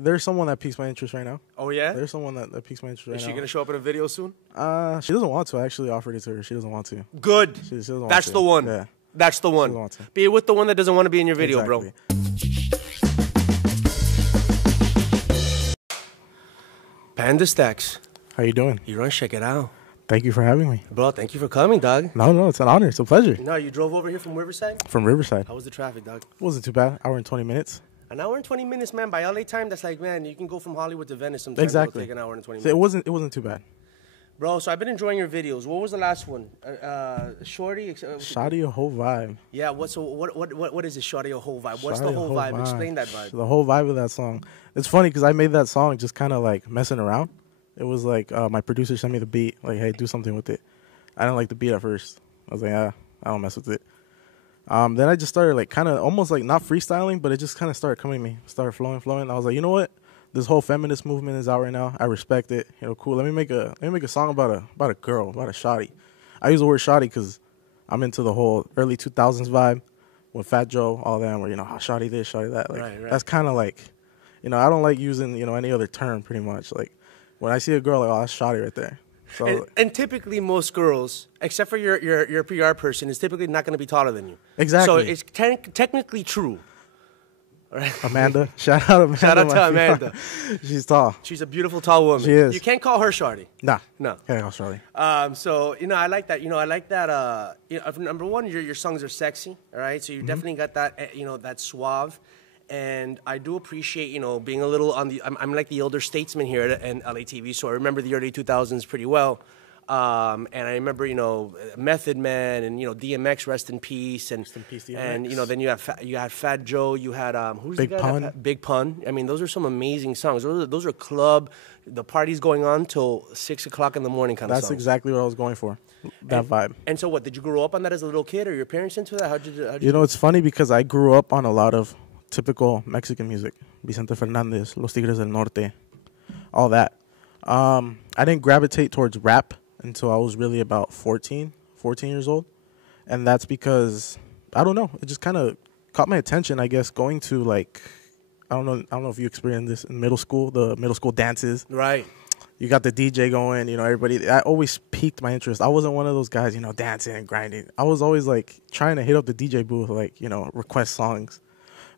There's someone that piques my interest right now. Oh, yeah? There's someone that piques my interest right now. Is she going to show up in a video soon? She doesn't want to. I actually offered it to her. She doesn't want to. Good. She doesn't want That's to. the one. Yeah. That's the one. She doesn't want to. Be with the one that doesn't want to be in your video, Exactly. bro. Panda tackz. How you doing? You're on Checkitow. Thank you for having me. Bro, thank you for coming, dog. No, it's an honor. It's a pleasure. No, you drove over here from Riverside? From Riverside. How was the traffic, dog? Wasn't too bad. Hour and 20 minutes. An hour and 20 minutes, man. By LA time, that's like, man, you can go from Hollywood to Venice sometimes. Exactly. It'll take an hour and 20 So minutes. it wasn't too bad. Bro, so I've been enjoying your videos. What was the last one? Shorty? Shoddy a whole vibe. Yeah, what is it, Shorty a whole vibe? What's Shoddy the a whole vibe? Explain that vibe. The whole vibe of that song. It's funny because I made that song just kind of like messing around. It was like my producer sent me the beat, like, hey, do something with it. I didn't like the beat at first. I was like, I don't mess with it. Then I just started like kind of almost like not freestyling, but it just kind of started coming to me, started flowing. I was like, you know what? This whole feminist movement is out right now. I respect it. You know, cool. Let me make a song about a girl, about a shawty. I use the word shawty because I'm into the whole early 2000s vibe with Fat Joe, all that, where, you know, shawty this, shawty that. Like, right. That's kind of like, you know, I don't like using, you know, any other term pretty much. Like when I see a girl, like, oh, that's shawty right there. So, and typically most girls, except for your PR person, is typically not going to be taller than you. Exactly. So it's technically true. Right. Amanda. Shout out Amanda. Shout out to Amanda. She's tall. She's a beautiful, tall woman. She is. You can't call her shawty. Nah. No. Can't call shawty. So, you know, I like that. You know, I like that. You know, number one, your songs are sexy. All right. So you definitely got that, you know, that suave. And I do appreciate, you know, being a little on the, I'm like the elder statesman here at LATV. So I remember the early 2000s pretty well. And I remember, you know, Method Man and, you know, DMX, rest in peace. And, Rest in peace, DMX. And, you know, then you had Fat Joe, you had, who's Big the guy? Pun. Big Pun. I mean, those are some amazing songs. Those are club, the party's going on till 6 o'clock in the morning kind of songs. That's exactly what I was going for, that vibe. And so what, did you grow up on that as a little kid, or your parents into that? How'd You know, it's funny because I grew up on a lot of typical Mexican music. Vicente Fernandez, Los Tigres del Norte, all that. I didn't gravitate towards rap until I was really about 14 years old. And that's because, I don't know, it just kind of caught my attention, I guess, going to like, I don't know if you experienced this in middle school, the middle school dances. Right. You got the DJ going, you know, everybody. That always piqued my interest. I wasn't one of those guys, you know, dancing and grinding. I was always like trying to hit up the DJ booth, like, you know, request songs.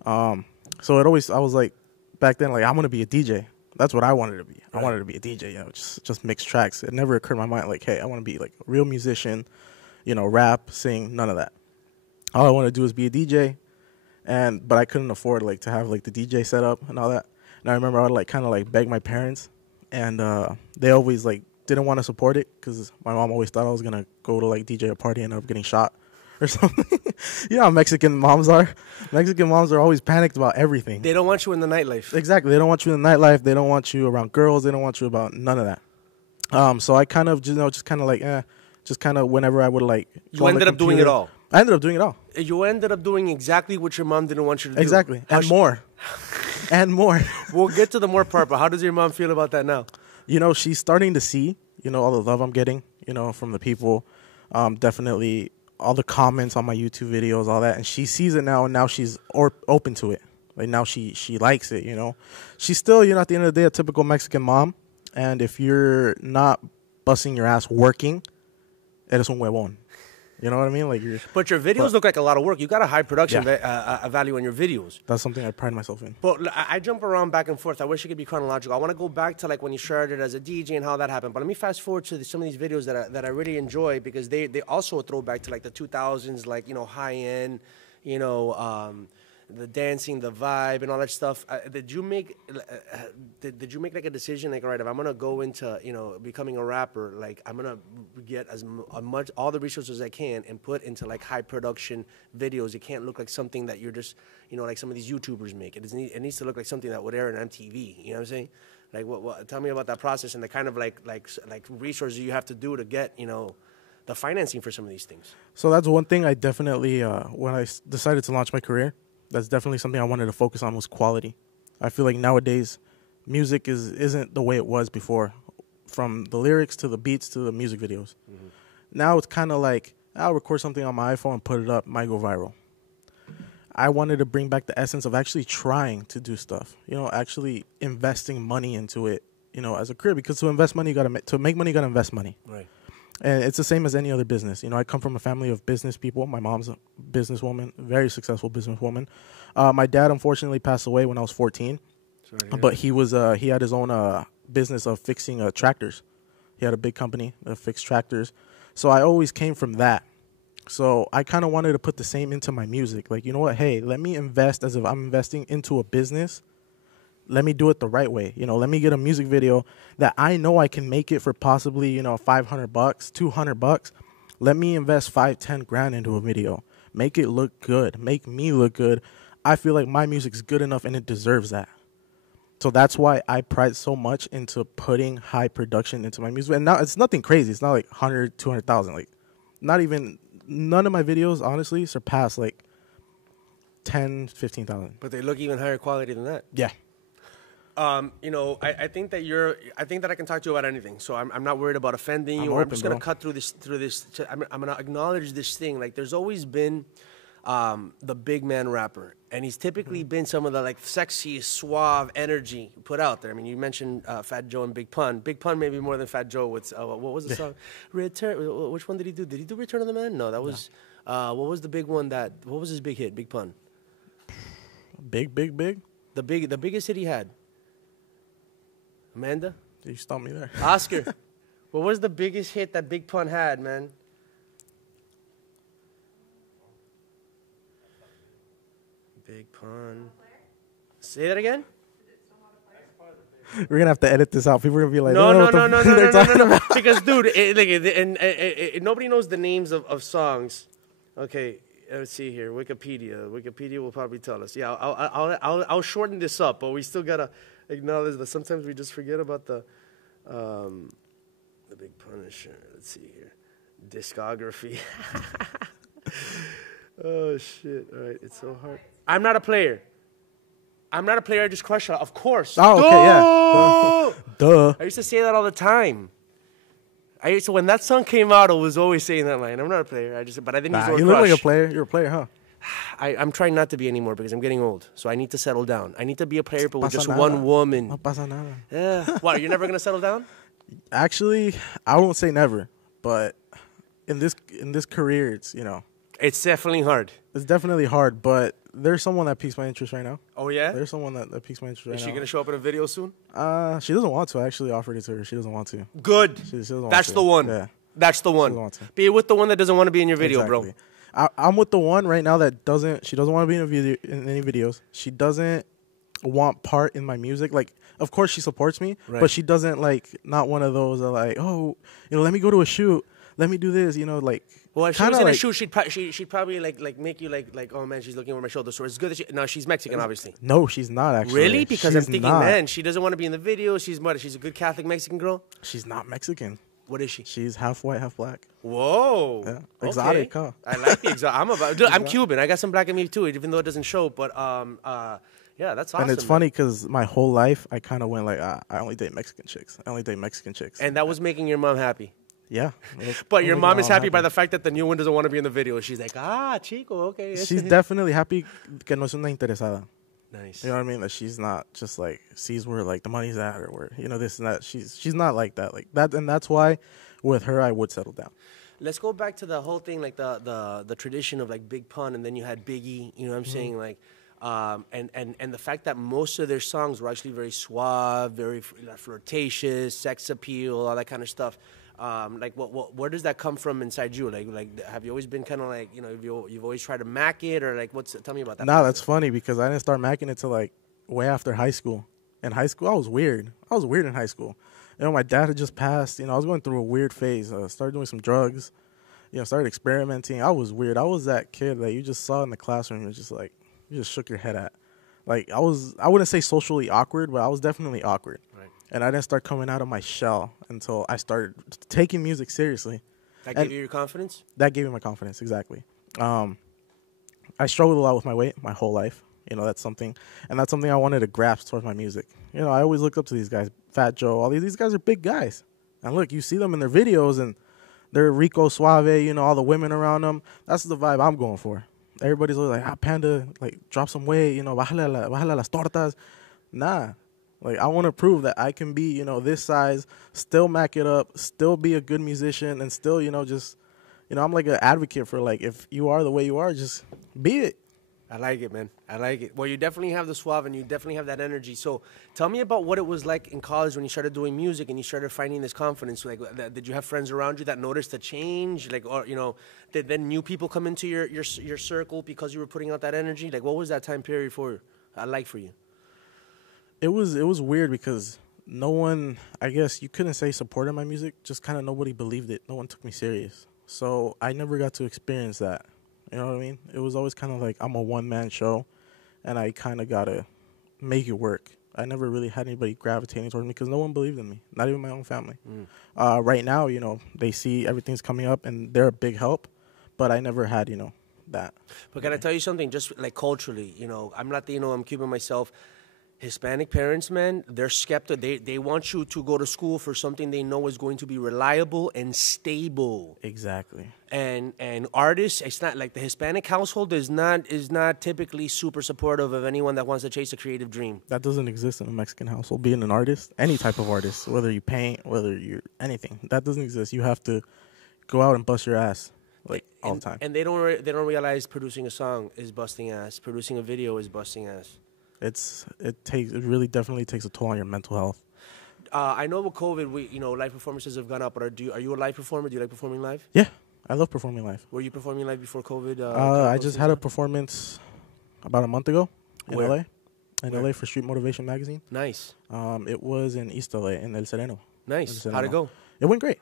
So I was like, back then, like, I'm going to be a DJ. That's what I wanted to be. Right. I wanted to be a DJ, you know, just mix tracks. It never occurred in my mind, like, hey, I want to be like a real musician, you know, rap, sing, none of that. All I want to do is be a DJ, but I couldn't afford like to have like the DJ set up and all that. And I remember I would like kind of like beg my parents, and they always like didn't want to support it because my mom always thought I was gonna go to like DJ a party and end up getting shot or something. You know how Mexican moms are. Mexican moms are always panicked about everything. They don't want you in the nightlife. Exactly. They don't want you in the nightlife. They don't want you around girls. They don't want you about none of that. So I kind of, you know, just kind of whenever I would like. You ended up doing it all. I ended up doing it all. You ended up doing exactly what your mom didn't want you to do. Exactly. And more. And more. We'll get to the more part, but how does your mom feel about that now? You know, she's starting to see, you know, all the love I'm getting, you know, from the people. Definitely all the comments on my YouTube videos, all that. And she sees it now, and now she's open to it. Like, now she likes it, you know. She's still, you know, at the end of the day, a typical Mexican mom. And if you're not busting your ass working, eres un huevón. You know what I mean? Like But your videos look like a lot of work. You got a high production value on your videos. That's something I pride myself in. But I jump around back and forth. I wish it could be chronological. I want to go back to like when you started as a DJ and how that happened. But let me fast forward to some of these videos that I really enjoy, because they also throw back to like the 2000s, like, you know, high end, you know, the dancing, the vibe, and all that stuff. Did you make like a decision, like, all right, if I'm gonna go into, you know, becoming a rapper, like, I'm gonna get as much all the resources I can and put into like high production videos. It can't look like something that you're just, you know, like some of these YouTubers make. It needs to look like something that would air on MTV. You know what I'm saying? Like, what? Tell me about that process and the kind of like resources you have to do to get, you know, the financing for some of these things. So that's one thing I definitely, when I decided to launch my career, that's definitely something I wanted to focus on, was quality. I feel like nowadays music isn't the way it was before, from the lyrics to the beats to the music videos. Mm-hmm. Now it's kind of like, I'll record something on my iPhone and put it up, might go viral. I wanted to bring back the essence of actually trying to do stuff, you know, actually investing money into it, you know, as a career, because to invest money, to make money, you got to invest money. Right. And it's the same as any other business. You know, I come from a family of business people. My mom's a businesswoman, very successful businesswoman. My dad, unfortunately, passed away when I was 14. Sorry, but he had his own business of fixing tractors. He had a big company that fixed tractors. So I always came from that. So I kind of wanted to put the same into my music. Like, you know what? Hey, let me invest as if I'm investing into a business. Let me do it the right way. You know, let me get a music video that I know I can make it for possibly, you know, $500, $200. Let me invest 5-10 grand into a video. Make it look good. Make me look good. I feel like my music's good enough and it deserves that. So that's why I pride so much into putting high production into my music. And now it's nothing crazy. It's not like 100, 200,000. Like, not even, none of my videos, honestly, surpass like 10, 15,000. But they look even higher quality than that. Yeah. You know, I think that I think that I can talk to you about anything. So I'm not worried about offending you. I'm just going to cut through this. I'm going to acknowledge this thing. Like, there's always been the big man rapper. And he's typically been some of the, like, sexy, suave energy put out there. I mean, you mentioned Fat Joe and Big Pun. Big Pun maybe more than Fat Joe with, what was the song? Return. Which one did he do? Did he do Return of the Man? No, that was, what was the big one what was his big hit, Big Pun? Big? The biggest hit he had. Amanda? You stumped me there. Oscar. What was the biggest hit that Big Pun had, man? Big Pun. Say that again? We're going to have to edit this out. People are going to be like, no. Because, dude, nobody knows the names of songs. Okay, let's see here. Wikipedia will probably tell us. Yeah, I'll shorten this up, but we still got to acknowledge that sometimes we just forget about the Big Punisher. Let's see here. Discography. Oh, shit. All right, it's so hard. I'm not a player. I just crush it. Of course. Oh, okay, yeah. Duh. I used to say that all the time. When that song came out, I was always saying that line. I'm not a player. But I didn't use the word you crush. look like a player. You're a player, huh? I'm trying not to be anymore because I'm getting old. So I need to settle down. I need to be a player, but with just one woman. No pasa nada. Yeah. What, you're never going to settle down? Actually, I won't say never. But in this career, it's, you know. It's definitely hard. It's definitely hard, but there's someone that piques my interest right now. Oh, yeah? There's someone that piques my interest right now. Is she going to show up in a video soon? She doesn't want to. I actually offered it to her. She doesn't want to. Good. She doesn't want That's to. The one. Yeah. That's the one. Be with the one that doesn't want to be in your video, exactly. bro. I'm with the one right now that she doesn't want to be in any videos. She doesn't want part in my music. Like, of course she supports me, right. But she doesn't, like, not one of those that, like, oh, you know, let me go to a shoot. Let me do this, you know, like. Well, if she was in a shoot, she'd probably like make you like, oh man, she's looking over my shoulder. So it's good that no, she's Mexican, obviously. No, she's not actually. Really? Because I'm thinking, man, she doesn't want to be in the video. She's a good Catholic Mexican girl. She's not Mexican. What is she? She's half white, half black. Whoa. Yeah. Exotic, huh? I like the exotic. Dude, I'm Cuban. I got some black in me too, even though it doesn't show. But yeah, that's awesome. And it's funny because my whole life I kind of went like, I only date Mexican chicks. And that was making your mom happy. Yeah. But your mom is happy by the fact that the new one doesn't want to be in the video. She's like, chico, okay. She's definitely happy que no es una interesada. Nice. You know what I mean? That she's not just like sees where like the money's at or where, you know, this and that. She's not like that. Like that, and that's why with her I would settle down. Let's go back to the whole thing, like the tradition of like Big Pun, and then you had Biggie. You know what I'm saying? Like, and the fact that most of their songs were actually very suave, very flirtatious, sex appeal, all that kind of stuff. Like, where does that come from inside you? Like, have you always been kind of like, you know, you've always tried to mac it, or like, tell me about that. Nah, that's funny because I didn't start macking it till like way after high school. In high school, I was weird. In high school. You know, my dad had just passed. You know, I was going through a weird phase. Started doing some drugs. You know, started experimenting. I was weird. I was that kid that you just saw in the classroom and just like, you just shook your head at. Like, I wouldn't say socially awkward, but I was definitely awkward. Right. And I didn't start coming out of my shell until I started taking music seriously. That gave you your confidence? That gave me my confidence, exactly. I struggled a lot with my weight my whole life. You know, that's something I wanted to grasp towards my music. You know, I always looked up to these guys, Fat Joe, all these guys are big guys. And look, you see them in their videos and they're Rico Sauve, you know, all the women around them. That's the vibe I'm going for. everybody's always like, Panda, like, drop some weight, you know, bájale las tortas. Nah. Like, I want to prove that I can be, you know, this size, still mac it up, still be a good musician, and still, you know, just, you know, I'm like an advocate for, like, if you are the way you are, just be it. I like it, man. I like it. Well, you definitely have the suave and you definitely have that energy. So tell me about what it was like in college when you started doing music and you started finding this confidence. Like, did you have friends around you that noticed the change? Like, or, you know, did then new people come into your circle because you were putting out that energy? Like, what was that time period for you? It was weird because no one, I guess you couldn't say supported my music. Just kind of nobody believed it. No one took me serious. So I never got to experience that. You know what I mean? It was always kind of like I'm a one-man show, and I kind of got to make it work. I never really had anybody gravitating towards me because no one believed in me, not even my own family. Right now, you know, they see everything's coming up, and they're a big help, but I never had, you know, that. But can I tell you something? Just like culturally, you know, I'm Latino, I'm Cuban myself. Hispanic parents, man, they're skeptical. They want you to go to school for something they know is going to be reliable and stable. Exactly. And artists, it's not like the Hispanic household is not typically super supportive of anyone that wants to chase a creative dream. That doesn't exist in a Mexican household. Being an artist, any type of artist, whether you paint, whether you're anything, that doesn't exist. You have to go out and bust your ass all the time. And they don't realize producing a song is busting ass. Producing a video is busting ass. It really definitely takes a toll on your mental health. I know with COVID, live performances have gone up. But are you a live performer? Do you like performing live? Yeah, I love performing live. Were you performing live before COVID? I just had a performance about a month ago in Where? LA. In LA for Street Motivation magazine. Nice. It was in East LA in El Sereno. Nice. How'd it go? It went great.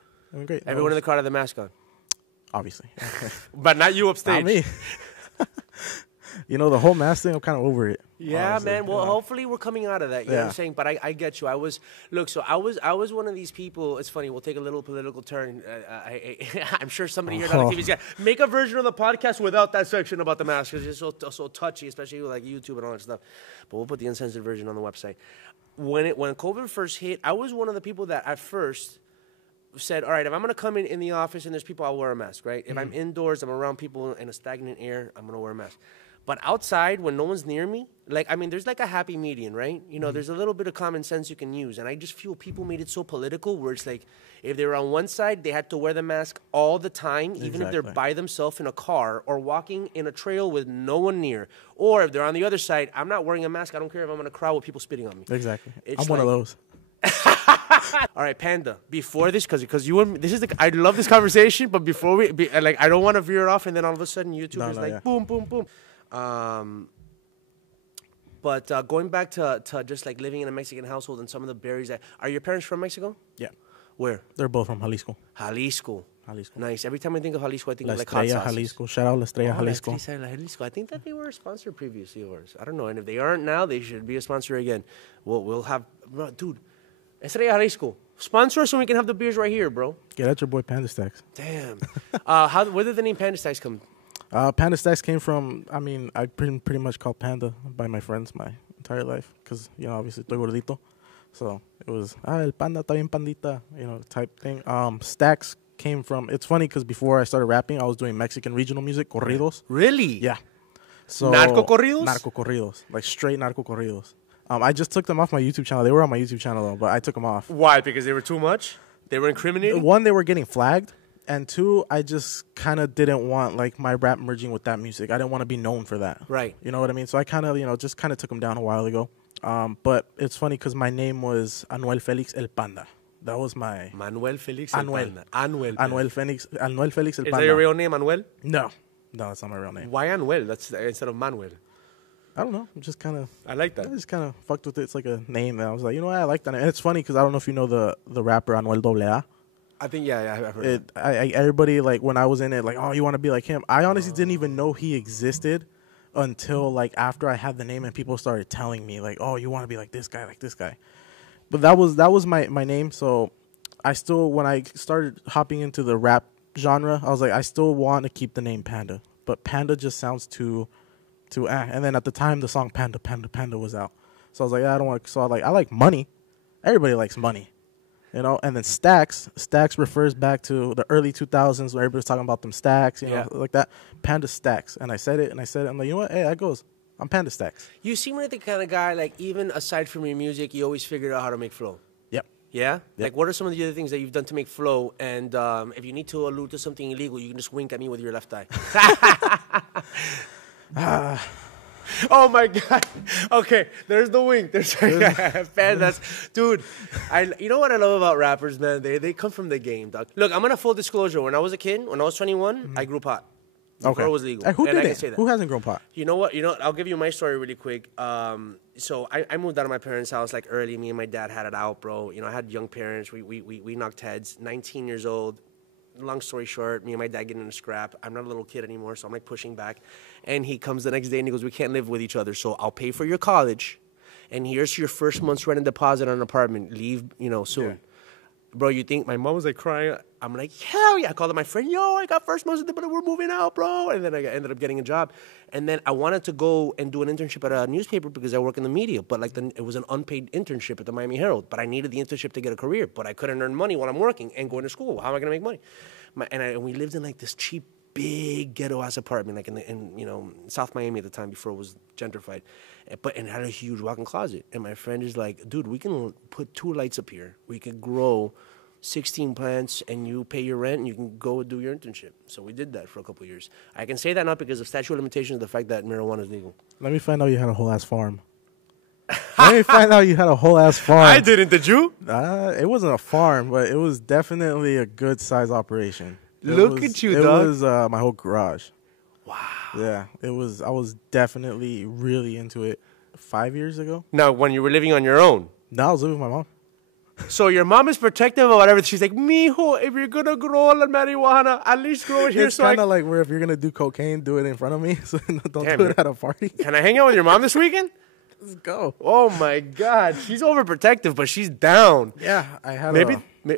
Everyone in the crowd had the mask on. Obviously. But not you upstage. Not me. You know, the whole mask thing, I'm kind of over it. Yeah, honestly. man. Well, hopefully we're coming out of that. You know what I'm saying? But I get you. I was one of these people. It's funny. We'll take a little political turn. I'm sure somebody here on the TV's got make a version of the podcast without that section about the mask because it's so touchy, especially with like YouTube and all that stuff. But we'll put the uncensored version on the website. When COVID first hit, I was one of the people that at first said, all right, if I'm going to come in the office and there's people, I'll wear a mask, right? If I'm indoors, I'm around people in a stagnant air, I'm going to wear a mask. But outside, when no one's near me, there's like a happy median, right? You know, there's a little bit of common sense you can use. And I just feel people made it so political where it's like if they were on one side, they had to wear the mask all the time, even if they're by themselves in a car or walking in a trail with no one near. Or if they're on the other side, I'm not wearing a mask. I don't care if I'm in a crowd with people spitting on me. Exactly. I'm one of those. All right, Panda. Before this, because you and me, I love this conversation, but before I don't want to veer off, and then all of a sudden YouTube is boom, boom, boom. But going back to just like living in a Mexican household and some of the barriers are your parents from Mexico? Yeah. Where? They're both from Jalisco. Jalisco. Jalisco. Nice. Every time I think of Jalisco, I think La of like hot Estrella sauces. Jalisco. Shout out La Estrella Jalisco. La Jalisco. I think that they were a sponsor previously of ours. I don't know. And if they aren't now, they should be a sponsor again. We'll have, dude, Estrella Jalisco. Sponsor us so we can have the beers right here, bro. Yeah, that's your boy Panda tackz. Damn. Where did the name Panda tackz come? Panda tackz came from, I've been pretty much called Panda by my friends my entire life because, obviously, estoy gordito. So it was, el panda está bien pandita, type thing. Stacks came from, it's funny because before I started rapping, I was doing Mexican regional music, corridos. Really? Yeah. So Narco corridos? Narco corridos, like straight narco corridos. I just took them off my YouTube channel. They were on my YouTube channel, though, but I took them off. Why? Because they were too much? They were incriminating? One, they were getting flagged. And two, I just kind of didn't want, my rap merging with that music. I didn't want to be known for that. Right. You know what I mean? So I kind of, just kind of took them down a while ago. But it's funny because my name was Anuel Felix El Panda. That was my... Manuel Felix El Panda. Anuel Felix El Panda. Is that your real name, Anuel? No, that's not my real name. Why Anuel? That's instead of Manuel. I don't know. I'm just kind of... I like that. I just kind of fucked with it. It's like a name. And I was like, I like that name. And it's funny because I don't know if you know the rapper Anuel AA. I think, yeah, I've heard it. Everybody, when I was in it, oh, you want to be like him? I honestly didn't even know he existed until, after I had the name and people started telling me, oh, you want to be like this guy, like this guy. But that was my name, so I still, when I started hopping into the rap genre, I was like, I still want to keep the name Panda. But Panda just sounds too And then at the time, the song Panda was out. So I was like, I don't want, so I like money. Everybody likes money. You know, and then stacks refers back to the early 2000s where everybody's talking about them stacks, you know, like that. Panda tackz. And I said it. I'm like, you know what? Hey, that goes. I'm Panda tackz. You seem like the kind of guy, like, even aside from your music, you always figured out how to make flow. Yep. Yeah? Yep. Like, what are some of the other things that you've done to make flow? And if you need to allude to something illegal, you can just wink at me with your left eye. Oh my God. Okay, there's the wink. There's dude. You know what I love about rappers, man? They come from the game, dog. Look, I'm gonna full disclosure. When I was a kid, when I was 21, I grew pot. Before it was legal. Who and did I it? Say that. Who hasn't grown pot? You know what? I'll give you my story really quick. So I moved out of my parents' house like early. Me and my dad had it out, bro. You know, I had young parents. We knocked heads. 19 years old. Long story short, me and my dad getting in a scrap. I'm not a little kid anymore, so I'm like pushing back. And he comes the next day and he goes, we can't live with each other, so I'll pay for your college. And here's your first month's rent and deposit on an apartment. Leave, soon. Yeah. Bro, you think my mom was like crying? I'm like, hell yeah. I called up my friend, yo, I got first month's, but we're moving out, bro. And then I ended up getting a job. And then I wanted to go and do an internship at a newspaper because I work in the media. But it was an unpaid internship at the Miami Herald. But I needed the internship to get a career. But I couldn't earn money while I'm working and going to school. How am I going to make money? And we lived in like this cheap, big ghetto-ass apartment, like in South Miami at the time before it was gentrified. And it had a huge walk-in closet. And my friend is like, dude, we can put 2 lights up here. We could grow 16 plants and you pay your rent and you can go do your internship. So we did that for a couple of years. I can say that not because of statute of limitations, the fact that marijuana is legal. Let me find out you had a whole ass farm. Let me find out you had a whole ass farm. I didn't, did you? It wasn't a farm, but it was definitely a good size operation. Look at you, dog. It was my whole garage. Wow. Yeah, it was. I was definitely really into it 5 years ago. Now, when you were living on your own? No, I was living with my mom. So your mom is protective or whatever. She's like, mijo, if you're going to grow la marijuana, at least grow it here. It's kind of like where if you're going to do cocaine, do it in front of me. So don't do it at a party. Can I hang out with your mom this weekend? Let's go. Oh, my God. She's overprotective, but she's down. Yeah. I had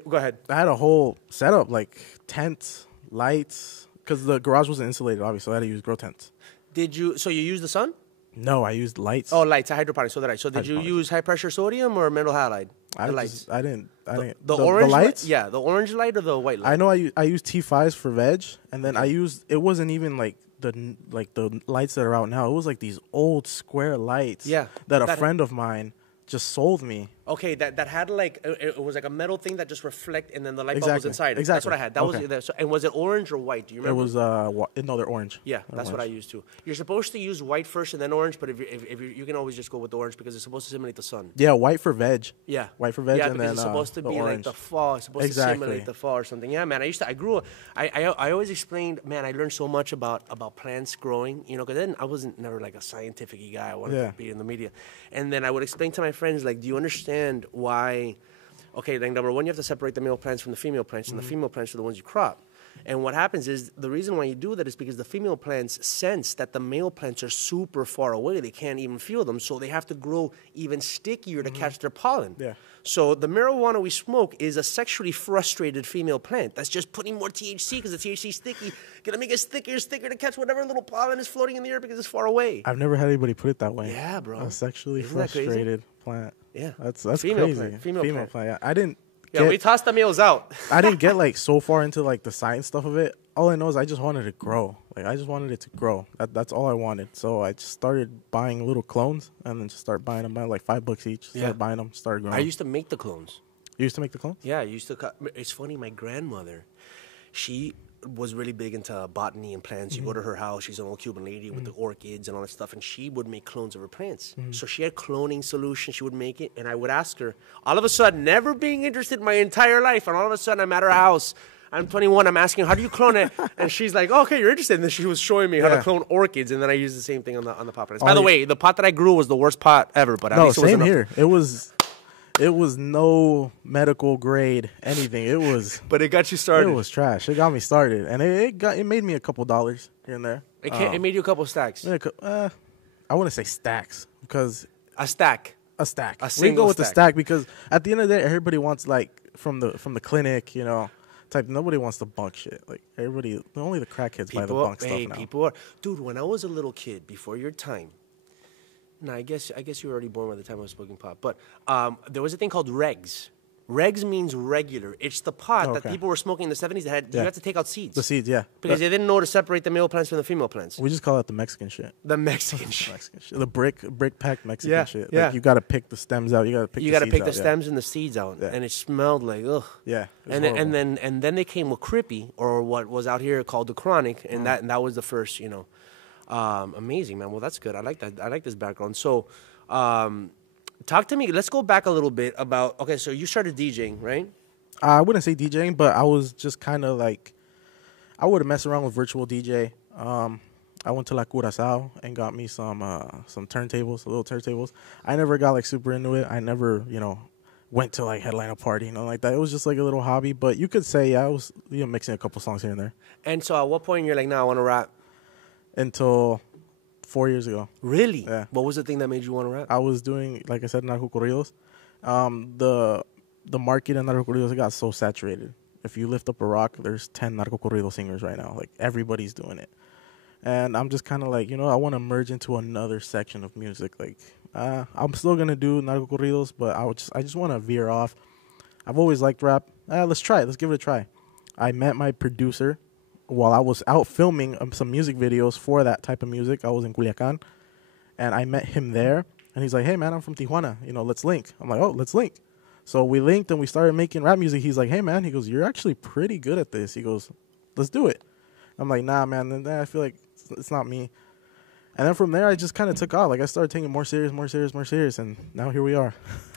go ahead. I had a whole setup, like tents, lights, because the garage wasn't insulated, obviously. So I had to use grow tents. So you used the sun? No, I used lights. Oh, lights, hydroponics. So did I. So did you use high-pressure sodium or metal halide? The lights. I didn't. The orange lights? Yeah, the orange light or the white light? I know I used T5s for veg, and then it wasn't even like the lights that are out now. It was like these old square lights that a friend of mine just sold me. Okay, that had like it was like a metal thing that just reflect, and then the light bulb was inside. Exactly. That's what I had. That was and was it orange or white? Do you remember? It was no, they're orange. Yeah, that's what I used too. You're supposed to use white first and then orange, but if you can always just go with the orange because it's supposed to simulate the sun. Yeah, white for veg. Yeah, white for veg, yeah, and then it's supposed to be orange. like the fall. It's supposed to simulate the fall or something. Yeah, man. I always explained. Man, I learned so much about plants growing. Because then I wasn't never like a scientific guy. I wanted to be in the media, and then I would explain to my friends like, do you understand why? Okay, then number one, you have to separate the male plants from the female plants, and the female plants are the ones you crop. And what happens is the reason why you do that is because the female plants sense that the male plants are super far away. They can't even feel them, so they have to grow even stickier to catch their pollen. Yeah. So the marijuana we smoke is a sexually frustrated female plant that's just putting more THC because the THC is sticky. Gonna make it stickier to catch whatever little pollen is floating in the air because it's far away. I've never had anybody put it that way. Yeah, bro. A sexually frustrated plant. Yeah. That's female crazy. Plant. Female plant. Yeah. I didn't. Yeah, we tossed the males out. I didn't get like so far into like the science stuff of it. All I know is I just wanted it to grow. Like I just wanted it to grow. That's all I wanted. So I just started buying little clones and then just start buying them by like $5 each. Started buying them, started growing. I used to make the clones. You used to make the clones? Yeah, I used to cut. It's funny, my grandmother, she was really big into botany and plants. You go to her house, she's an old Cuban lady with the orchids and all that stuff, and she would make clones of her plants. So she had cloning solutions, she would make it, and I would ask her, all of a sudden, never being interested my entire life, and all of a sudden I'm at her house, I'm 21, I'm asking, how do you clone it? And she's like, oh, okay, you're interested. And then she was showing me how to clone orchids, and then I used the same thing on the pot plants. By the way, the pot that I grew was the worst pot ever, but at least it was same here. It was no medical grade anything. It was, but it got you started. It was trash. It got me started, and it made me a couple dollars here and there. It made you a couple stacks. I wouldn't say stacks because a stack. A stack. A single we go with stack. the stack because at the end of the day, everybody wants like from the clinic, type. Nobody wants the bunk shit. Like everybody, only the crackheads buy the bunk stuff now. People are, dude. When I was a little kid, before your time. No, I guess you were already born by the time I was smoking pot. But there was a thing called regs. Regs means regular. It's the pot that people were smoking in the 70s that had, you had to take out seeds. The seeds, yeah. Because they didn't know to separate the male plants from the female plants. We just call it the Mexican shit. The Mexican shit. Mexican shit. The brick packed Mexican shit. Yeah. Like, you got to pick the stems out. You got to pick the stems and the seeds out. Yeah. And it smelled like, ugh. Yeah. And then they came with Crippy, or what was out here called the Chronic, and that was the first, you know. Amazing, man. Well, that's good. I like that. I like this background. So, talk to me. Let's go back a little bit about, okay, so you started DJing, right? I wouldn't say DJing, but I was just kind of like, I would mess around with virtual DJ. I went to La Curaçao and got me some turntables, little turntables. I never got like super into it. I never, you know, went to like headline a party, you know, like that. It was just like a little hobby, but you could say, yeah, I was, you know, mixing a couple songs here and there. And so at what point you're like, nah, I want to rap? Until 4 years ago. Really? Yeah. What was the thing that made you want to rap? I was doing, like I said, narco corridos. The market in narco corridos, it got so saturated. If you lift up a rock, there's 10 narco corrido singers right now. Like, everybody's doing it. And I'm just kind of like, you know, I want to merge into another section of music. Like, I'm still going to do narco corridos, but I just want to veer off. I've always liked rap. Let's try it. Let's give it a try. I met my producer while I was out filming some music videos for that type of music. I was in Culiacan, and I met him there. And he's like, hey, man, I'm from Tijuana. You know, let's link. I'm like, oh, let's link. So we linked, and we started making rap music. He's like, hey, man. He goes, you're actually pretty good at this. He goes, let's do it. I'm like, nah, man. And then I feel like it's not me. And then from there, I just kind of took off. Like, I started taking it more serious, and now here we are.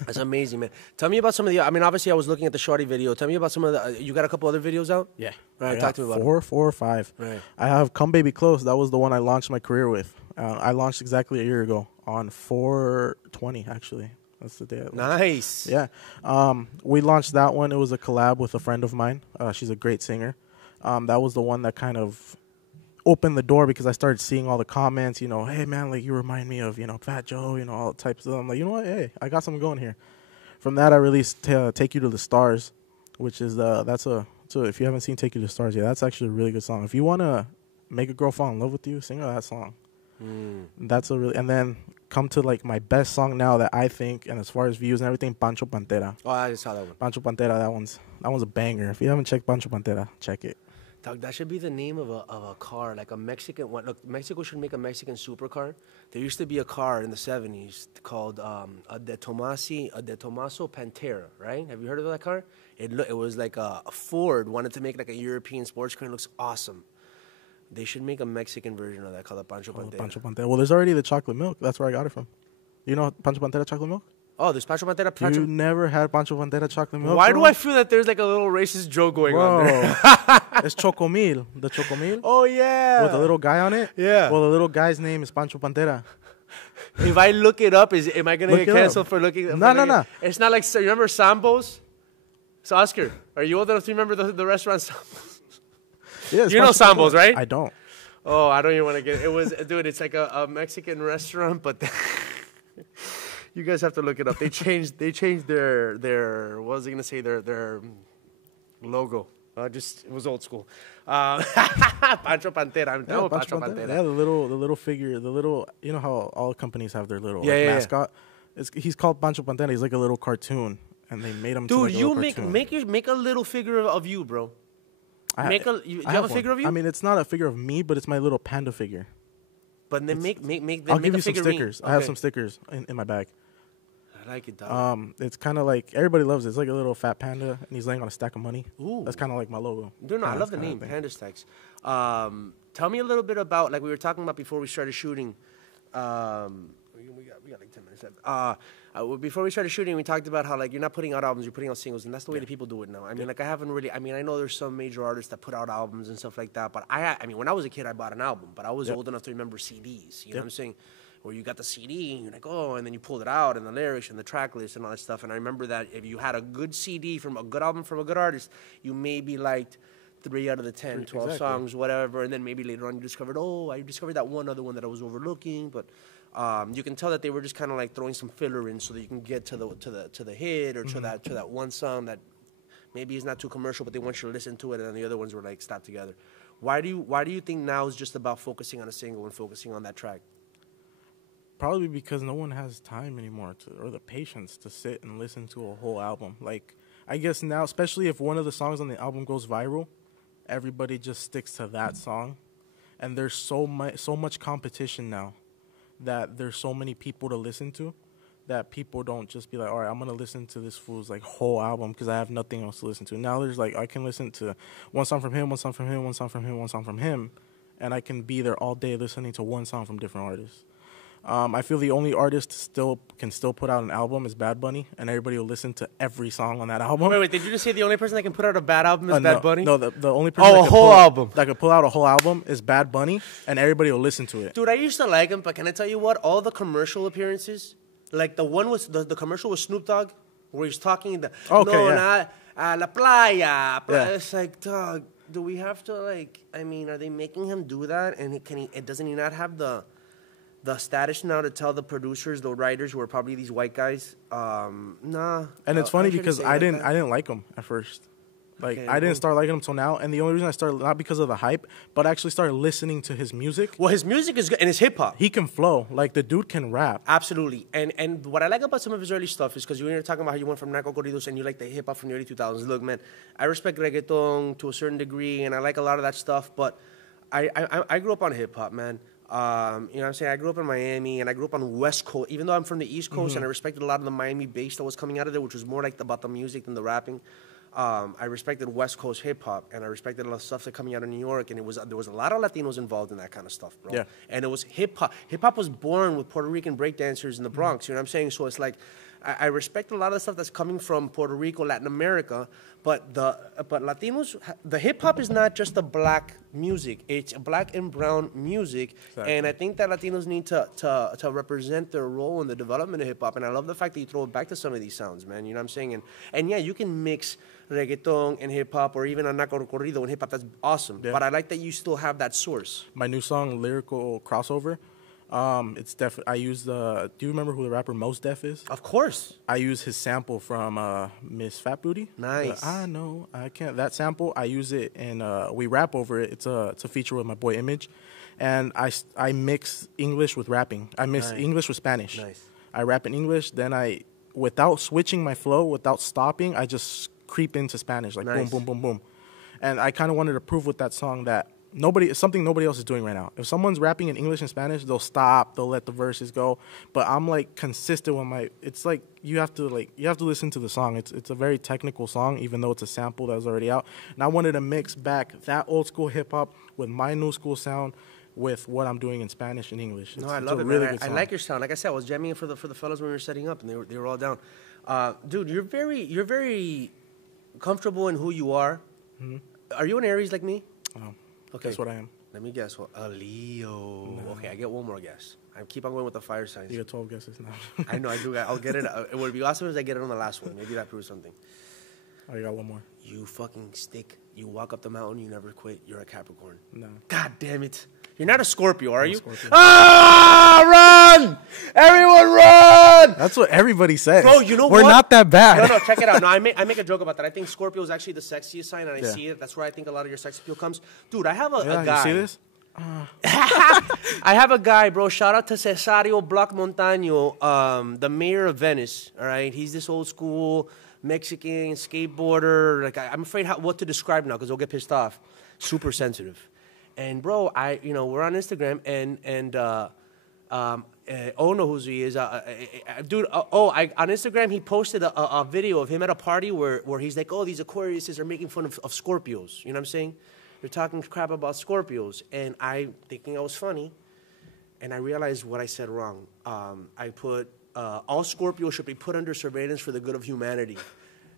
That's amazing, man. Tell me about some of the, I mean, obviously, I was looking at the Shorty video. Tell me about some of the, you got a couple other videos out? Yeah. All right, talk to me about four or five. Right. I have Come Baby Close. That was the one I launched my career with. I launched exactly a year ago on 4/20, actually. That's the day I launched. Nice. Yeah. We launched that one. It was a collab with a friend of mine. She's a great singer. That was the one that kind of opened the door because I started seeing all the comments, you know, hey, man, like, you remind me of, you know, Fat Joe, you know, all types of them. I'm like, you know what? Hey, I got something going here. From that, I released Take You to the Stars, which is, so if you haven't seen Take You to the Stars yet, that's actually a really good song. If you want to make a girl fall in love with you, sing her that song. That's a really, and then come to, like, my best song now that I think, and as far as views and everything, Pancho Pantera. Oh, I just saw that one. Pancho Pantera, that one's a banger. If you haven't checked Pancho Pantera, check it. Dog, that should be the name of a car, like a Mexican one. Look, Mexico should make a Mexican supercar. There used to be a car in the 70s called a De Tomaso Pantera, right? Have you heard of that car? It was like a Ford wanted to make like a European sports car. It looks awesome. They should make a Mexican version of that called a Pancho Pantera. Pancho Pantera. Well, there's already the chocolate milk. That's where I got it from. You know Pancho Pantera chocolate milk? Oh, there's Pancho Pantera. You never had Pancho Pantera chocolate milk? Why bro? do I feel that there's like a little racist joke going on there? It's Chocomil. The Chocomil. Oh, yeah. With a little guy on it? Yeah. Well, the little guy's name is Pancho Pantera. If I look it up, am I going to get canceled for looking? No. It's not like, you remember Sambo's? So, Oscar, are you old enough to remember the restaurant Sambo's? Yeah, you know Sambo's, right? I don't. Oh, I don't even want to get it. It was, dude, it's like a Mexican restaurant, but you guys have to look it up. They changed their what was I going to say, their logo. It was old school. Pancho Pantera. Yeah, Pancho Pantera. Yeah, the little figure, you know how all companies have their little mascot? Yeah. He's called Pancho Pantera. He's like a little cartoon, and they made him. Dude, to like make a little figure of you, bro. Do you have a figure of you? I mean, it's not a figure of me, but it's my little panda figure. But then I'll give you some stickers. Okay. I have some stickers in my bag. I like it, dog. It's kind of like, everybody loves it. It's like a little fat panda, and he's laying on a stack of money. Ooh. That's kind of like my logo. Dude, no, I love the name, Panda tackz. Tell me a little bit about, like we were talking about before we started shooting. We got like 10 minutes left. Before we started shooting, we talked about how, like, you're not putting out albums, you're putting out singles, and that's the way that people do it now. I mean, like, I know there's some major artists that put out albums and stuff like that, but I mean, when I was a kid, I bought an album, but I was old enough to remember CDs, you know what I'm saying? Where you got the CD, and you're like, oh, and then you pulled it out, and the lyrics, and the track list, and all that stuff, and I remember that if you had a good CD from a good album from a good artist, you maybe liked 3 out of the 10, 12 songs, whatever, and then maybe later on you discovered, I discovered that one other one that I was overlooking, but you can tell that they were just kind of like throwing some filler in so that you can get to the hit or to that one song that maybe is not too commercial, but they want you to listen to it, and then the other ones were like stopped together. Why do you think now is just about focusing on a single and focusing on that track? Probably because no one has time anymore or the patience to sit and listen to a whole album. Like, I guess now, especially if one of the songs on the album goes viral, everybody just sticks to that song. And there's so much competition now that there's so many people to listen to that people don't just be like, all right, I'm going to listen to this fool's like whole album because I have nothing else to listen to. Now there's like, I can listen to one song from him, one song from him, one song from him, one song from him, and I can be there all day listening to one song from different artists. I feel the only artist can still put out an album is Bad Bunny, and everybody will listen to every song on that album. Wait, did you just say the only person that can put out a bad album is Bad Bunny? No, the only person that can pull out a whole album is Bad Bunny, and everybody will listen to it. Dude, I used to like him, but can I tell you what? All the commercial appearances, like the one with the commercial with Snoop Dogg, where he's talking la playa. It's like, dog, do we have to are they making him do that? And doesn't he not have the status now to tell the producers, the writers, who are probably these white guys, nah. And it's funny because I didn't like him at first. I didn't start liking him until now, and the only reason I started, not because of the hype, but I actually started listening to his music. Well, his music is good, and his hip hop. He can flow. The dude can rap. Absolutely. And what I like about some of his early stuff is because you were talking about how you went from narco corridos and you like the hip hop from the early 2000s. Look, man, I respect reggaeton to a certain degree, and I like a lot of that stuff, but I grew up on hip hop, man. You know what I'm saying? I grew up in Miami, and I grew up on West Coast. Even though I'm from the East Coast, and I respected a lot of the Miami bass that was coming out of there, which was more about the music than the rapping. I respected West Coast hip hop, and I respected a lot of stuff that coming out of New York, and there was a lot of Latinos involved in that kind of stuff, bro. Yeah. And it was hip hop. Hip hop was born with Puerto Rican breakdancers in the Bronx. You know what I'm saying? So it's like I respect a lot of the stuff that's coming from Puerto Rico, Latin America, but Latinos, the hip hop is not just a black music; it's a black and brown music, exactly. And I think that Latinos need to represent their role in the development of hip hop. And I love the fact that you throw it back to some of these sounds, man. You know what I'm saying? And yeah, you can mix reggaeton and hip hop, or even a narco corrido and hip hop. That's awesome. Yeah. But I like that you still have that source. My new song, Lyrical Crossover. It's I use do you remember who the rapper Mos Def is? Of course. I use his sample from Miss Fat Booty. Nice. I know I can't. That sample, I use it, and we rap over it. It's a feature with my boy Image, and I mix English with rapping. I mix English with Spanish. Nice. I rap in English, then without switching my flow, without stopping, I just creep into Spanish, like boom, boom, boom, boom. And I kind of wanted to prove with that song that something nobody else is doing right now. If someone's rapping in English and Spanish, they'll stop, they'll let the verses go. But I'm consistent with it's like you have to listen to the song. It's a very technical song, even though it's a sample that was already out. And I wanted to mix back that old school hip hop with my new school sound with what I'm doing in Spanish and English. I love it, really man. I like your sound. Like I said, I was jamming it for the fellas when we were setting up, and they were all down. Dude, you're very comfortable in who you are. Mm-hmm. Are you an Aries like me? Okay. That's what I am. Let me guess. A Leo. No. Okay, I get one more guess. I keep on going with the fire signs. You get 12 guesses now. I know, I do. I'll get it. It would be awesome if I get it on the last one. Maybe that proves something. Oh, you got one more. You fucking stick. You walk up the mountain, you never quit. You're a Capricorn. No. God damn it. You're not a Scorpio, are you? Scorpio. Run! Everyone run! That's what everybody says. Bro, you know We're what? not that bad. No, check it out. No, I make a joke about that. I think Scorpio is actually the sexiest sign, and I see it. That's where I think a lot of your sex appeal comes. Dude, I have a guy. You see this? I have a guy, bro. Shout out to Cesario Block Montaño, the mayor of Venice. All right, he's this old school Mexican skateboarder. I'm afraid what to describe now because he'll get pissed off. Super sensitive. And bro, we're on Instagram, and know who he is, dude. On Instagram he posted a video of him at a party where he's like, oh, these Aquariuses are making fun of Scorpios. You know what I'm saying? They're talking crap about Scorpios, and I thinking I was funny, and I realized what I said wrong. I put all Scorpios should be put under surveillance for the good of humanity.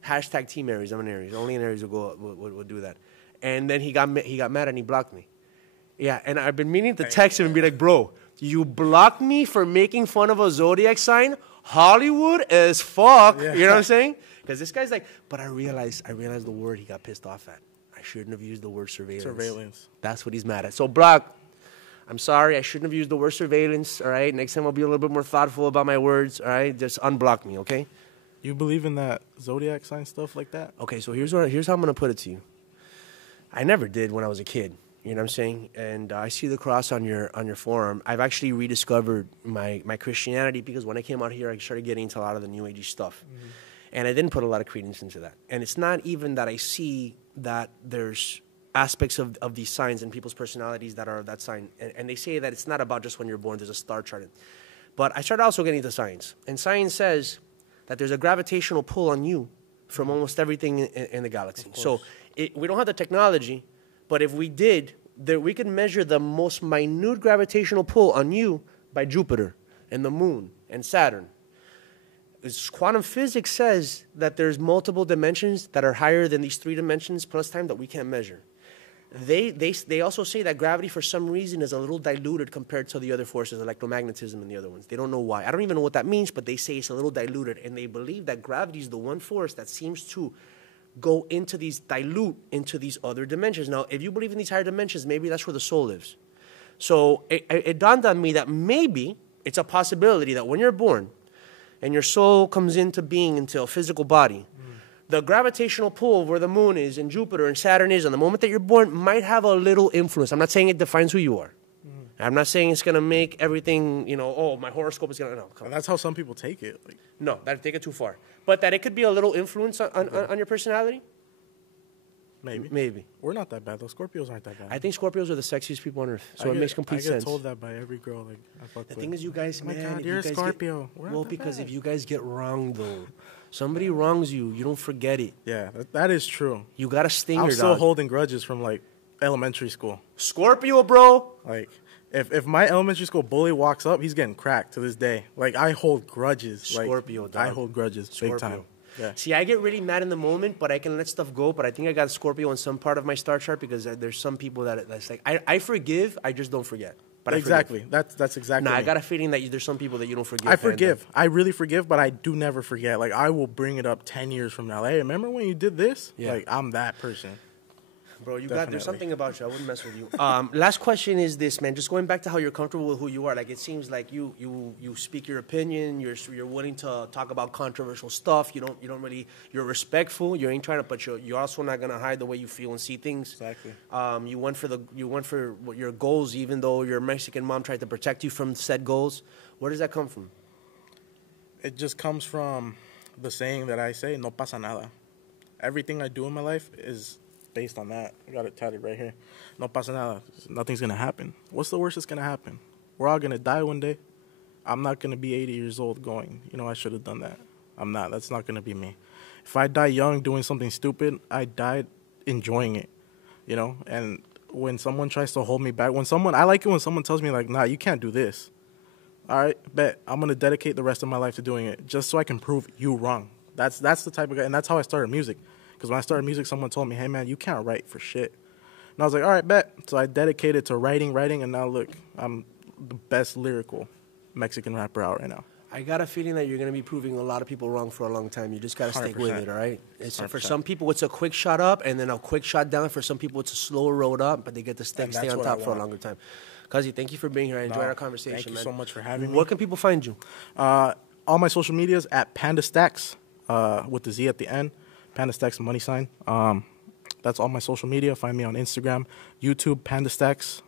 Hashtag Team Aries. I'm an Aries. Only an Aries will do that. And then he got mad and he blocked me. Yeah, and I've been meaning to text him and be like, bro, you blocked me for making fun of a zodiac sign? Hollywood as fuck. Yeah. You know what I'm saying? Because this guy's like, but I realized the word he got pissed off at. I shouldn't have used the word surveillance. That's what he's mad at. So block. I'm sorry, I shouldn't have used the word surveillance, all right? Next time I'll be a little bit more thoughtful about my words, all right? Just unblock me, okay? You believe in that zodiac sign stuff like that? Okay, so here's how I'm going to put it to you. I never did when I was a kid. You know what I'm saying? And I see the cross on your forum. I've actually rediscovered my Christianity because when I came out here, I started getting into a lot of the New Agey stuff. Mm-hmm. And I didn't put a lot of credence into that. And it's not even that I see that there's aspects of these signs and people's personalities that are that sign. And they say that it's not about just when you're born, there's a star chart. But I started also getting into science. And science says that there's a gravitational pull on you from almost everything in the galaxy. So we don't have the technology, but if we did, we could measure the most minute gravitational pull on you by Jupiter and the moon and Saturn. Quantum physics says that there's multiple dimensions that are higher than these 3 dimensions plus time that we can't measure. They also say that gravity, for some reason, is a little diluted compared to the other forces, electromagnetism and the other ones. They don't know why. I don't even know what that means, but they say it's a little diluted. And they believe that gravity is the one force that seems to go into dilute into these other dimensions. Now, if you believe in these higher dimensions, maybe that's where the soul lives. So it dawned on me that maybe it's a possibility that when you're born, and your soul comes into being into a physical body, the gravitational pull where the moon is and Jupiter and Saturn is, on the moment that you're born, might have a little influence. I'm not saying it defines who you are. I'm not saying it's going to make everything, my horoscope is going to, no. And that's how some people take it. No, that'd take it too far. But that it could be a little influence on your personality? Maybe. We're not that bad, though. Scorpios aren't that bad. I think Scorpios are the sexiest people on earth. So it makes complete sense. I get told that by every girl I fuck with. The thing is, you guys, oh my God, you're a Scorpio. Well, because if you guys get wrong, though, somebody wrongs you, you don't forget it. Yeah, that is true. You got a stinger, I'm still holding grudges from, elementary school. Scorpio, bro. If my elementary school bully walks up, he's getting cracked to this day. I hold grudges. Scorpio, dog. I hold grudges big time. Yeah. See, I get really mad in the moment, but I can let stuff go. But I think I got Scorpio in some part of my star chart because there's some people that's like, I forgive, I just don't forget. But exactly. That's exactly. I got a feeling that there's some people that you don't forgive. I forgive. I really forgive, but I do never forget. I will bring it up 10 years from now. Hey, remember when you did this? Yeah. I'm that person. Bro, there's something about you. I wouldn't mess with you. Last question is this, man. Just going back to how you're comfortable with who you are. It seems like you speak your opinion. You're willing to talk about controversial stuff. You're respectful. You ain't trying to, but you're also not gonna hide the way you feel and see things. Exactly. You went for your goals, even though your Mexican mom tried to protect you from said goals. Where does that come from? It just comes from the saying that I say, no pasa nada. Everything I do in my life is based on that. I got it tatted right here. No pasa nada. Nothing's going to happen. What's the worst that's going to happen? We're all going to die one day. I'm not going to be 80 years old going, I should have done that. I'm not. That's not going to be me. If I die young doing something stupid, I died enjoying it, And when someone tries to hold me back, I like it when someone tells me, nah, you can't do this. All right, bet. I'm going to dedicate the rest of my life to doing it just so I can prove you wrong. That's the type of guy, and that's how I started music. Because when I started music, someone told me, hey, man, you can't write for shit. And I was like, all right, bet. So I dedicated to writing, and now look, I'm the best lyrical Mexican rapper out right now. I got a feeling that you're going to be proving a lot of people wrong for a long time. You just got to stick with it, all right? For some people, it's a quick shot up and then a quick shot down. For some people, it's a slower road up, but they get to stay on top for a longer time. Kazi, thank you for being here. I enjoyed our conversation, Thank you so much for having me. Where can people find you? All my social medias at Panda tackz with the Z at the end. Panda tackz money sign. That's all my social media. Find me on Instagram, YouTube, Panda tackz.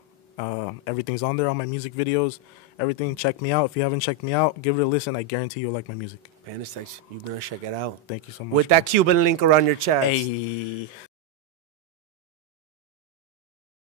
Everything's on there, all my music videos, everything. Check me out. If you haven't checked me out, give it a listen. I guarantee you'll like my music. Panda tackz, you better check it out. Thank you so much. With that Cuban link around your chest. Hey.